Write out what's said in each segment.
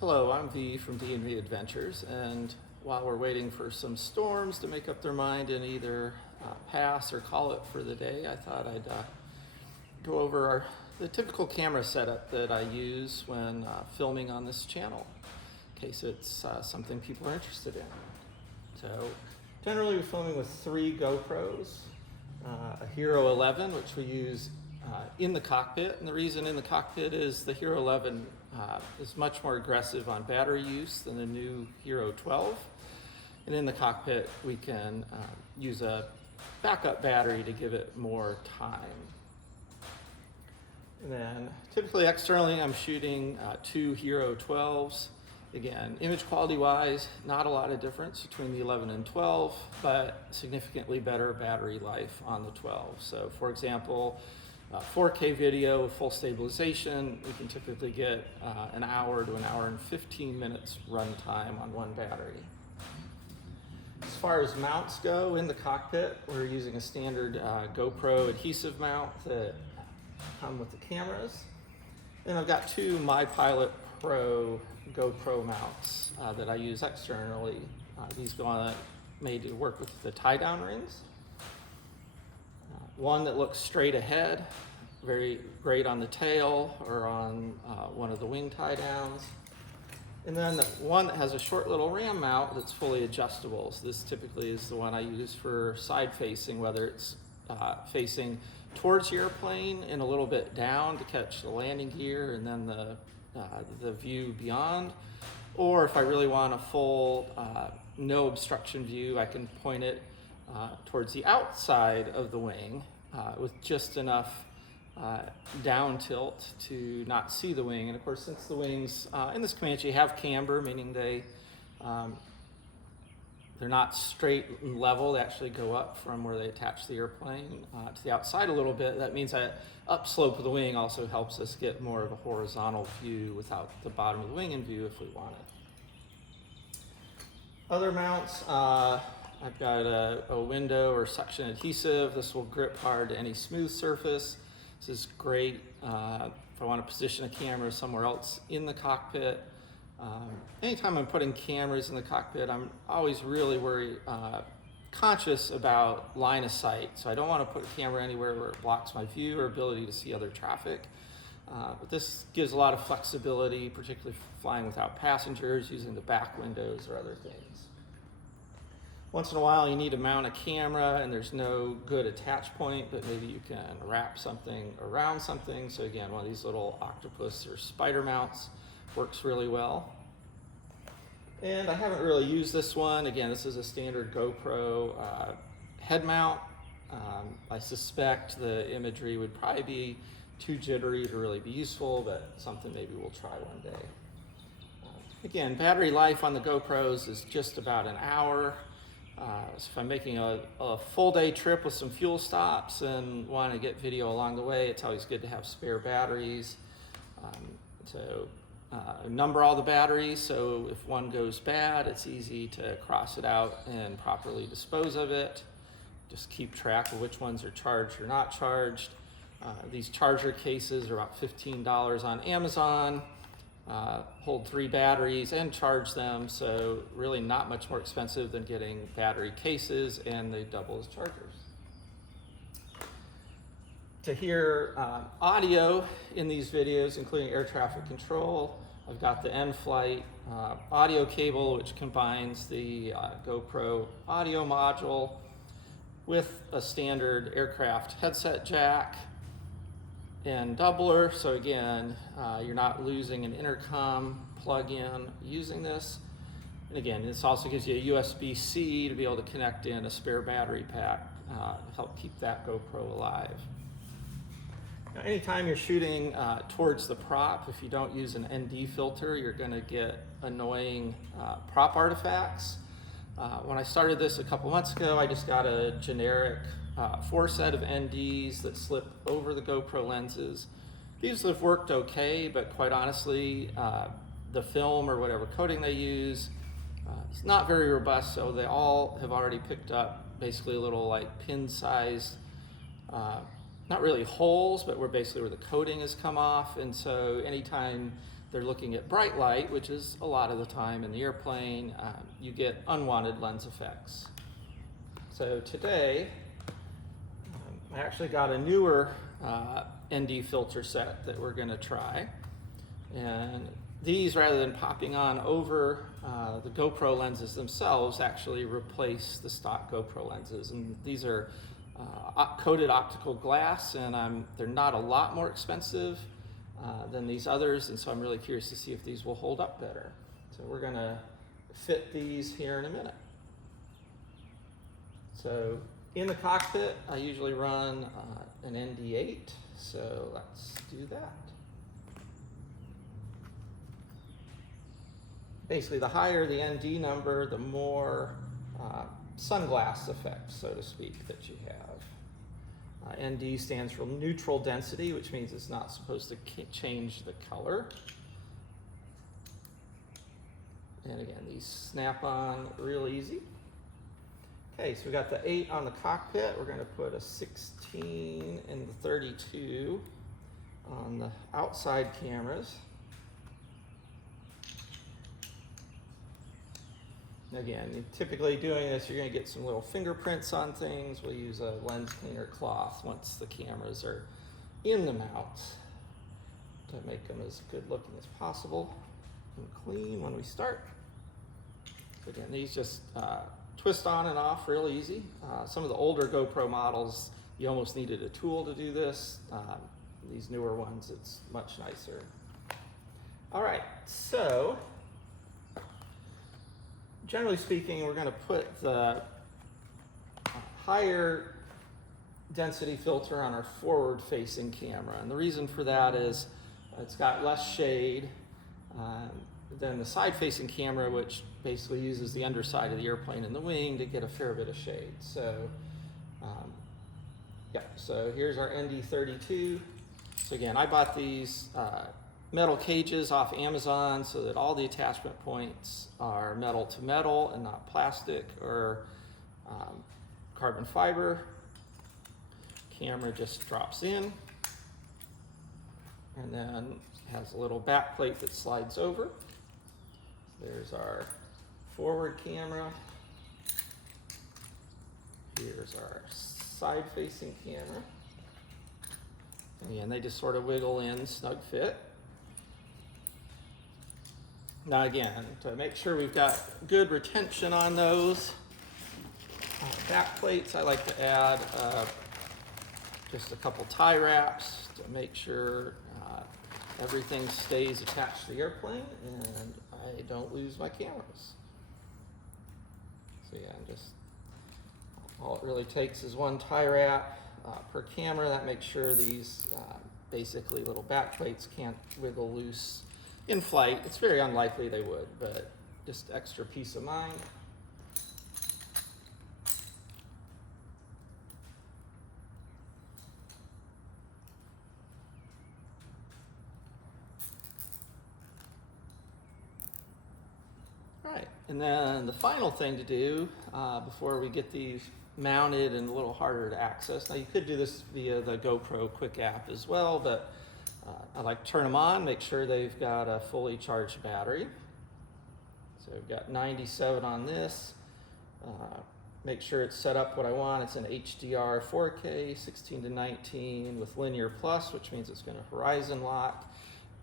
Hello, I'm V from D&V Adventures, and while we're waiting for some storms to make up their mind and either pass or call it for the day, I thought I'd go over the typical camera setup that I use when filming on this channel, in case it's something people are interested in. So generally we're filming with 3 GoPros, a Hero 11, which we use in the cockpit, and the reason in the cockpit is the Hero 11 is much more aggressive on battery use than the new Hero 12, and in the cockpit we can use a backup battery to give it more time. And then typically externally I'm shooting 2 Hero 12s. Again, image quality wise, not a lot of difference between the 11 and 12, but significantly better battery life on the 12. So for example, 4K video with full stabilization, we can typically get an hour to an hour and 15 minutes run time on one battery. As far as mounts go in the cockpit, we're using a standard GoPro adhesive mount that come with the cameras. And I've got 2 MyPilot Pro GoPro mounts that I use externally. These go on made to work with the tie-down rings. One that looks straight ahead, very great on the tail or on one of the wing tie-downs. And then the one that has a short little ram mount that's fully adjustable. So this typically is the one I use for side facing, whether it's facing towards the airplane and a little bit down to catch the landing gear and then the view beyond. Or if I really want a full no obstruction view, I can point it towards the outside of the wing with just enough down tilt to not see the wing. And of course, since the wings in this Comanche have camber, meaning they're not straight and level, they actually go up from where they attach the airplane to the outside a little bit. That means that upslope of the wing also helps us get more of a horizontal view without the bottom of the wing in view if we want it. Other mounts, I've got a window or suction adhesive. This will grip hard to any smooth surface. This is great if I want to position a camera somewhere else in the cockpit. Anytime I'm putting cameras in the cockpit, I'm always really conscious about line of sight. So I don't want to put a camera anywhere where it blocks my view or ability to see other traffic. But this gives a lot of flexibility, particularly flying without passengers, using the back windows or other things. Once in a while you need to mount a camera and there's no good attach point, but maybe you can wrap something around something. So again, one of these little octopus or spider mounts works really well. And I haven't really used this one. Again, this is a standard GoPro head mount. I suspect the imagery would probably be too jittery to really be useful, but something maybe we'll try one day. Again, battery life on the GoPros is just about an hour. So if I'm making a full day trip with some fuel stops and want to get video along the way, it's always good to have spare batteries. Number all the batteries, so if one goes bad, it's easy to cross it out and properly dispose of it. Just keep track of which ones are charged or not charged. These charger cases are about $15 on Amazon. Hold 3 batteries and charge them, so really not much more expensive than getting battery cases, and they double as chargers. To hear audio in these videos, including air traffic control, I've got the N-Flight audio cable, which combines the GoPro audio module with a standard aircraft headset jack and doubler. So again, you're not losing an intercom plug-in using this. And again, this also gives you a USB-C to be able to connect in a spare battery pack to help keep that GoPro alive. Now, anytime you're shooting towards the prop, if you don't use an ND filter, you're going to get annoying prop artifacts. When I started this a couple months ago, I just got a generic 4 set of NDs that slip over the GoPro lenses. These have worked okay, but quite honestly, the film or whatever coating they use, it's not very robust, so they all have already picked up basically a little like pin-sized, not really holes, but where basically where the coating has come off. And so anytime they're looking at bright light, which is a lot of the time in the airplane, you get unwanted lens effects. So today, I actually got a newer ND filter set that we're going to try. And these, rather than popping on over the GoPro lenses themselves, actually replace the stock GoPro lenses. And these are coated optical glass, and they're not a lot more expensive than these others, and so I'm really curious to see if these will hold up better. So we're going to fit these here in a minute. So in the cockpit, I usually run an ND8, so let's do that. Basically, the higher the ND number, the more sunglass effect, so to speak, that you have. ND stands for neutral density, which means it's not supposed to change the color. And again, these snap on real easy. Okay, so we got the 8 on the cockpit. We're going to put a 16 and the 32 on the outside cameras. Again, typically doing this, you're going to get some little fingerprints on things. We'll use a lens cleaner cloth once the cameras are in the mount to make them as good looking as possible and clean when we start. So again, these just twist on and off real easy. Some of the older GoPro models, you almost needed a tool to do this. These newer ones, it's much nicer. All right, so generally speaking, we're going to put the higher density filter on our forward-facing camera. And the reason for that is it's got less shade than the side-facing camera, which basically uses the underside of the airplane and the wing to get a fair bit of shade. So, yeah, so here's our ND32. So again, I bought these metal cages off Amazon so that all the attachment points are metal to metal and not plastic or carbon fiber. Camera just drops in and then has a little back plate that slides over. There's our forward camera. Here's our side-facing camera. And they just sort of wiggle in, snug fit. Now again, to make sure we've got good retention on those back plates, I like to add just a couple tie wraps to make sure everything stays attached to the airplane and I don't lose my cameras. So yeah, all it really takes is one tie wrap per camera. That makes sure these basically little back plates can't wiggle loose in flight. It's very unlikely they would, but just extra peace of mind. All right, and then the final thing to do before we get these mounted and a little harder to access. Now you could do this via the GoPro Quick app as well, but I like to turn them on, make sure they've got a fully charged battery. So we've got 97 on this. Make sure it's set up what I want. It's an HDR 4K, 16:19 with linear plus, which means it's going to horizon lock,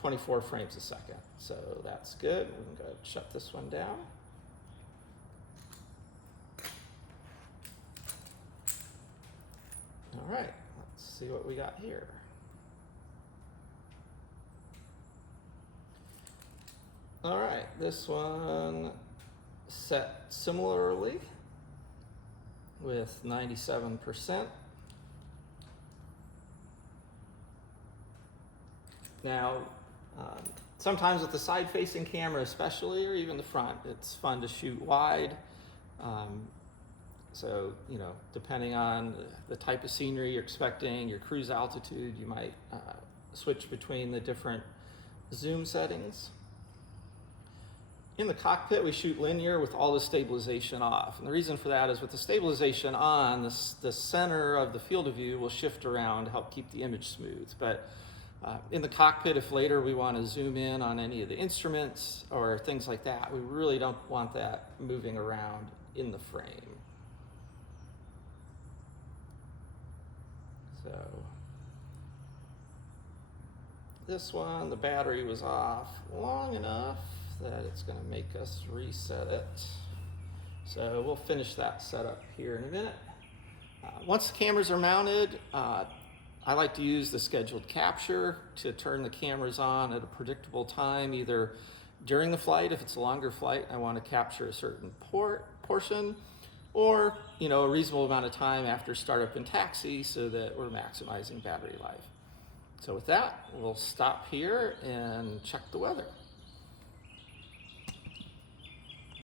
24 frames a second. So that's good. We can go ahead and shut this one down. All right, let's see what we got here. All right, this one set similarly with 97%. Now, sometimes with the side-facing camera especially, or even the front, it's fun to shoot wide. So, you know, depending on the type of scenery you're expecting, your cruise altitude, you might switch between the different zoom settings. In the cockpit, we shoot linear with all the stabilization off. And the reason for that is with the stabilization on, the center of the field of view will shift around to help keep the image smooth. But In the cockpit, if later we want to zoom in on any of the instruments or things like that, we really don't want that moving around in the frame. So this one, the battery was off long enough that it's going to make us reset it. So we'll finish that setup here in a minute. Once the cameras are mounted, I like to use the scheduled capture to turn the cameras on at a predictable time, either during the flight, if it's a longer flight, I want to capture a certain portion, or a reasonable amount of time after startup and taxi so that we're maximizing battery life. So with that, we'll stop here and check the weather.